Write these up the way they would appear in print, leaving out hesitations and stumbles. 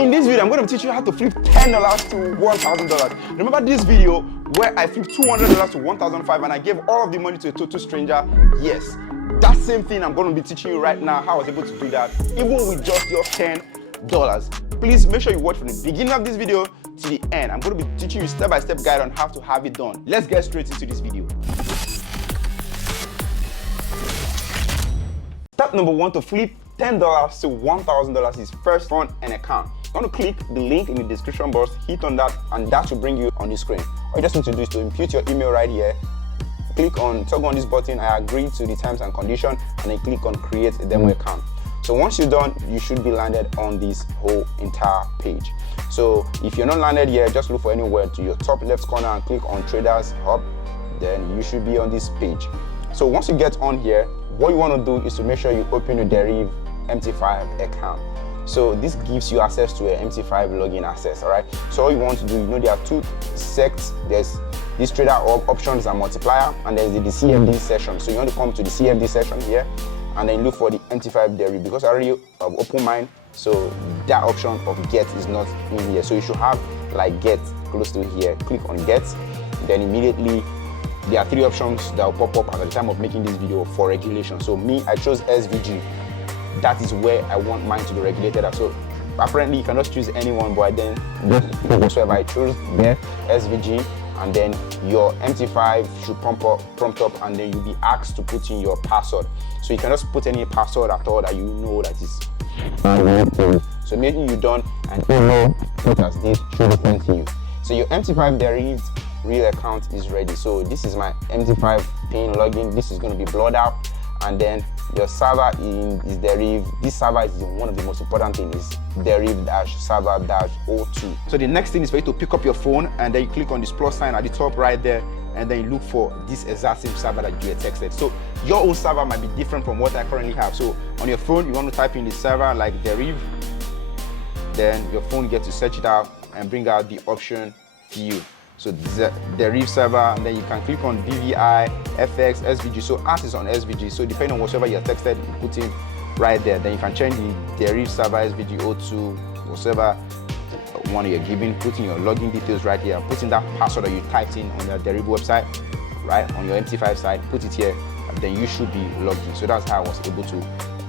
In this video, I'm going to teach you how to flip $10 to $1,000. Remember this video where I flipped $200 to $1,005 and I gave all of the money to a total stranger? Yes, that same thing I'm going to be teaching you right now, how I was able to do that, even with just your $10. Please make sure you watch from the beginning of this video to the end. I'm going to be teaching you step-by-step guide on how to have it done. Let's get straight into this video. Step number 1 to flip $10 to $1,000 is first fund an account. You want to click the link in the description box, hit on that, and that will bring you on the screen. All you just need to do is to input your email right here. Toggle on this button, I agree to the terms and conditions, and then click on create a demo account. So once you're done, you should be landed on this whole entire page. So if you're not landed here, just look for anywhere to your top left corner and click on Traders Hub. Then you should be on this page. So once you get on here, what you want to do is to make sure you open your DERIV MT5 account. So this gives you access to an MT5 login access. All right, so all you want to do, there are two sects. There's this trader options and multiplier, and there's the CFD session. So you want to come to the CFD session here and then look for the MT5 DERIV, because I already open mine, so that option of get is not in here. So you should have like get close to here. Click on get, then immediately there are 3 options that will pop up at the time of making this video for regulation. So me, I chose SVG. That is where I want mine to be regulated at. So apparently you cannot choose anyone, but then whatsoever I choose there, SVG, and then your MT5 should prompt up, and then you'll be asked to put in your password. So you can just put any password at all that you know that is. So maybe you're done and email as this should be sent to you. So your MT5 DERIV real account is ready. So this is my MT5 pin login. This is going to be blurred out, and then your server is DERIV. This server is one of the most important things, is DERIV-server-02. So the next thing is for you to pick up your phone, and then you click on this plus sign at the top right there, and then you look for this exact same server that you get texted. So your own server might be different from what I currently have. So on your phone, you want to type in the server like DERIV, then your phone gets to search it out and bring out the option view. So this is the DERIV server, and then you can click on BVI, FX, SVG. So ours is on SVG. So depending on whatever you're texted, you put in right there. Then you can change the DERIV server, SVG02, whatever one you're giving. Put in your login details right here. Put in that password that you typed in on the DERIV website, right on your MT5 side. Put it here, and then you should be logged in. So that's how I was able to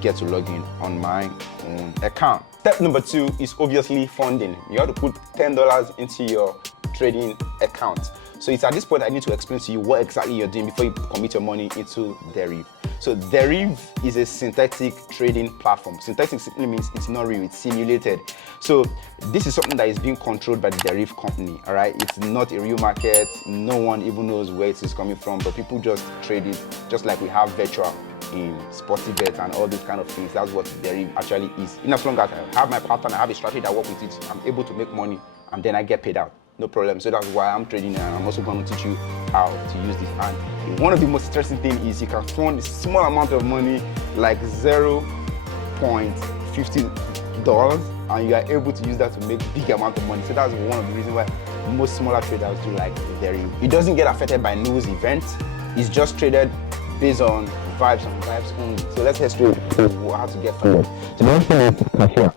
get to log in on my own account. Step number 2 is obviously funding. You have to put $10 into your trading account. So it's at this point I need to explain to you what exactly you're doing before you commit your money into DERIV. So DERIV is a synthetic trading platform. Synthetic simply means it's not real, it's simulated. So this is something that is being controlled by the DERIV company. All right, it's not a real market. No one even knows where it is coming from, but people just trade it, just like we have virtual in sporty bet and all these kind of things. That's what DERIV actually is. In as long as I have my pattern, I have a strategy that works with it, I'm able to make money, and then I get paid out. No problem. So that's why I'm trading, and I'm also going to teach you how to use this. And one of the most interesting things is you can fund a small amount of money, like $0.50, and you are able to use that to make big amount of money. So that's one of the reasons why most smaller traders do like DERIV. It doesn't get affected by news events. It's just traded based on vibes and vibes only. So let's head straight to how to get funded. So the first thing is cashier.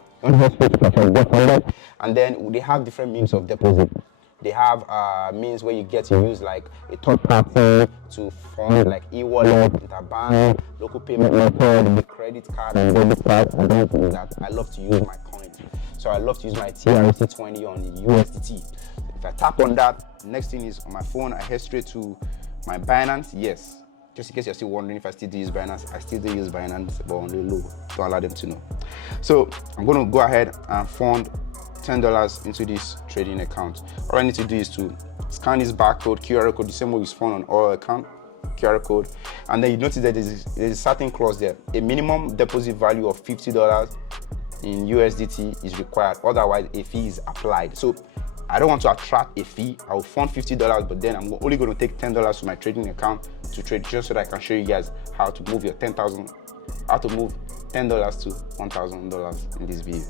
And then they have different means of deposit. They have means where you get to use like a third party to fund, like e-wallet, interbank, local payment method, the credit card, and debit card. And then that I love to use my coin. So I love to use my TRC20 on the USDT. If I tap on that, next thing is on my phone, I head straight to my Binance. Yes. Just in case you're still wondering if I still do use Binance, I still do use Binance, but on the low, to allow them to know. So I'm going to go ahead and fund $10 into this trading account. All I need to do is to scan this barcode, QR code, the same way we fund on all account, QR code. And then you notice that there's a certain clause there. A minimum deposit value of $50 in USDT is required. Otherwise, a fee is applied. So I don't want to attract a fee. I will fund $50, but then I'm only going to take $10 to my trading account to trade, just so that I can show you guys how to move your $10 to $1,000 in this video.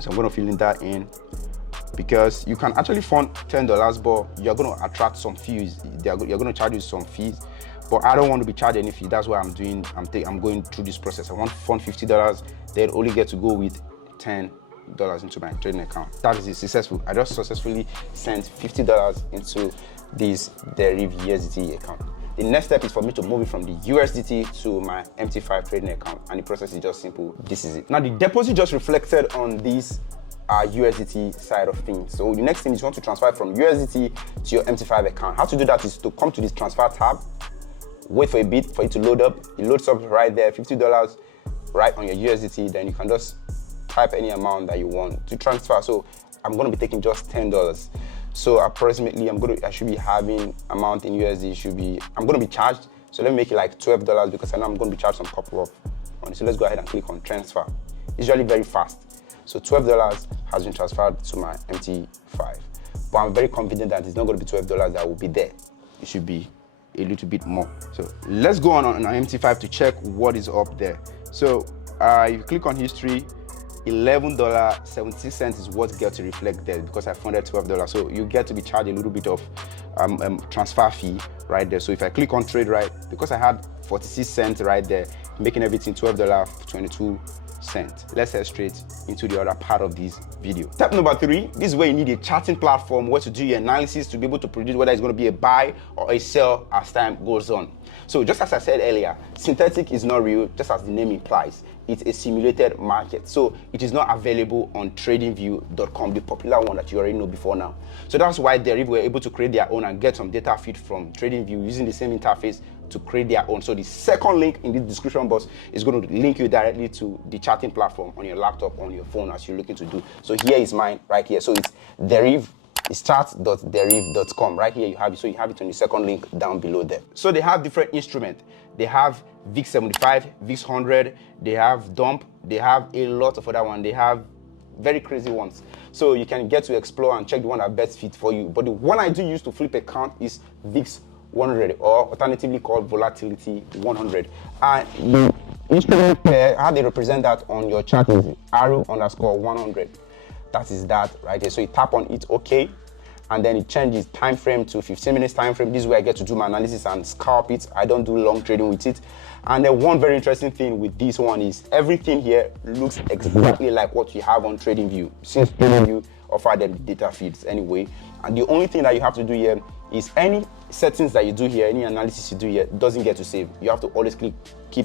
So I'm going to fill in that in, because you can actually fund $10, but you're going to attract some fees. You're going to charge you some fees, but I don't want to be charged any fee. That's why I'm going through this process. I want to fund $50, then only get to go with $10. $50 into my trading account. That is successful. I just successfully sent $50 into this DERIV USDT account. The next step is for me to move it from the USDT to my MT5 trading account, and the process is just simple. This is it. Now the deposit just reflected on this USDT side of things. So the next thing is you want to transfer from USDT to your MT5 account. How to do that is to come to this transfer tab, wait for a bit for it to load up. It loads up right there, $50 right on your USDT. Then you can just type any amount that you want to transfer. So I'm going to be taking just $10. So approximately I should be having amount in USD I'm going to be charged. So let me make it like $12 because I know I'm going to be charged some couple of money. So let's go ahead and click on transfer. It's usually very fast. So $12 has been transferred to my MT5. But I'm very confident that it's not going to be $12 that will be there. It should be a little bit more. So let's go on our MT5 to check what is up there. So you click on history, $11.76 is what gets to reflect there because I funded $12. So you get to be charged a little bit of transfer fee right there. So if I click on trade right, because I had 46 cents right there, making everything $12.22. Let's head straight into the other part of this video. Step number 3, this is where you need a charting platform where to do your analysis to be able to predict whether it's going to be a buy or a sell as time goes on. So just as I said earlier, synthetic is not real, just as the name implies. It's a simulated market. So it is not available on tradingview.com, the popular one that you already know before now. So that's why DERIV were able to create their own and get some data feed from TradingView using the same interface to create their own. So the second link in the description box is going to link you directly to the charting platform on your laptop, on your phone as you're looking to do. So here is mine right here. So it's DERIV. It's chart.deriv.com. Right here you have it. So you have it on the second link down below there. So they have different instruments. They have VIX75, VIX100, they have dump, they have a lot of other ones. They have very crazy ones. So you can get to explore and check the one that best fit for you. But the one I do use to flip account is VIX100, or alternatively called Volatility 100. And the instrument pair, how they represent that on your chart is arrow_100. That is that right there. So you tap on it, okay, and then it changes time frame to 15 minutes time frame. This is where I get to do my analysis and scalp it. I don't do long trading with it. And then one very interesting thing with this one is everything here looks exactly like what you have on TradingView, since TradingView offer them the data feeds anyway. And the only thing that you have to do here is any settings that you do here, any analysis you do here doesn't get to save. You have to always keep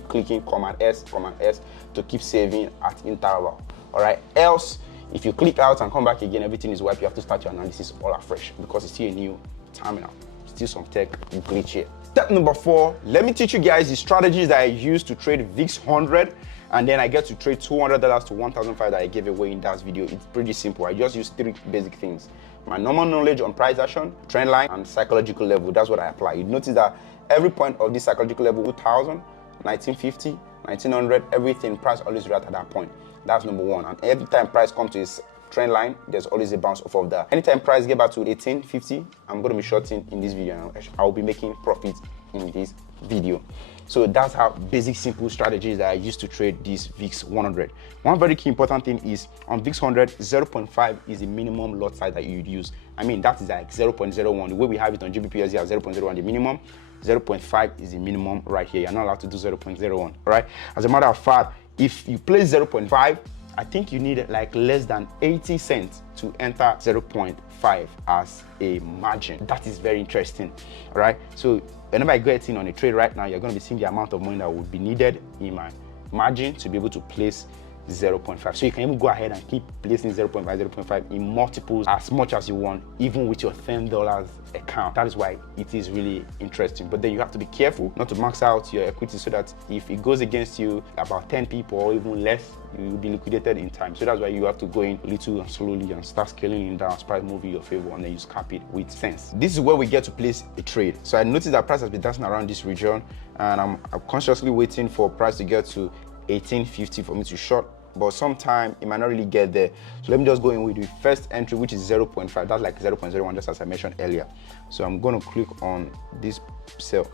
clicking Command S to keep saving at interval. All right, else if you click out and come back again, everything is wiped. You have to start your analysis all afresh because it's still a new terminal. Still some tech glitch here. Step number 4, let me teach you guys the strategies that I use to trade VIX100, and then I get to trade $200 to $1,005 that I gave away in that video. It's pretty simple. I just use 3 basic things: my normal knowledge on price action, trend line, and psychological level. That's what I apply. You notice that every point of this psychological level, 2000, 1950, 1900, everything price always right at that point. That's number 1. And every time price comes to its trend line, there's always a bounce off of that. Anytime price get back to 1850, I'm going to be shorting in this video, and I'll be making profits in this video. So that's how basic simple strategies that I use to trade this VIX100. One very key important thing is on VIX100, 0.5 is the minimum lot size that you'd use. I mean, that is like 0.01. The way we have it on GBPSD at 0.01 the minimum, 0.5 is the minimum right here. You're not allowed to do 0.01. All right. As a matter of fact, if you place 0.5, I think you need like less than 80 cents to enter 0.5 as a margin. That is very interesting. All right. So whenever I get in on a trade right now, you're going to be seeing the amount of money that would be needed in my margin to be able to place 0.5. So you can even go ahead and keep placing 0.5, 0.5 in multiples as much as you want, even with your $10 account. That is why it is really interesting. But then you have to be careful not to max out your equity, so that if it goes against you about 10 people or even less, you will be liquidated in time. So that's why you have to go in little and slowly and start scaling it down as price move in your favor, and then you scalp it with sense. This is where we get to place a trade. So I noticed that price has been dancing around this region, and I'm consciously waiting for price to get to 1850 for me to short, but sometime it might not really get there. So let me just go in with the first entry, which is 0.5. That's like 0.01, just as I mentioned earlier. So I'm going to click on this sell.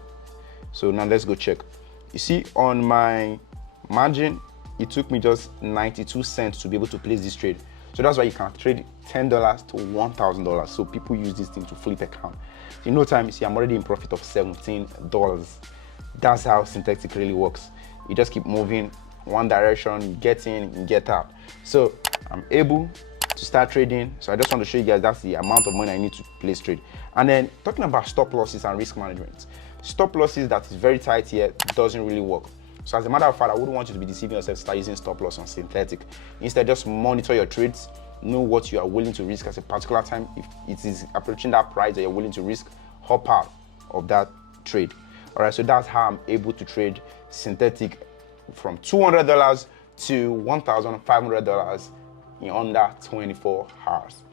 So now let's go check. You see on my margin, it took me just 92 cents to be able to place this trade. So that's why you can trade $10 to $1,000. So people use this thing to flip account. In no time, you see I'm already in profit of $17. That's how synthetic really works. You just keep moving one direction, you get in, you get out. So I'm able to start trading. So I just want to show you guys that's the amount of money I need to place trade. And then talking about stop losses and risk management. Stop losses that is very tight here doesn't really work. So as a matter of fact, I wouldn't want you to be deceiving yourself to start using stop loss on synthetic. Instead, just monitor your trades, know what you are willing to risk at a particular time. If it is approaching that price that you're willing to risk, hop out of that trade. All right, so that's how I'm able to trade synthetic from $200 to $1,500 in under 24 hours.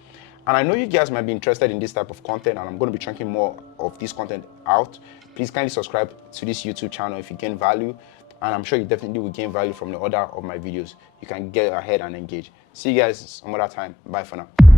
And I know you guys might be interested in this type of content, and I'm going to be chunking more of this content out. Please kindly subscribe to this YouTube channel if you gain value, and I'm sure you definitely will gain value from the order of my videos. You can get ahead and engage. See you guys some other time. Bye for now.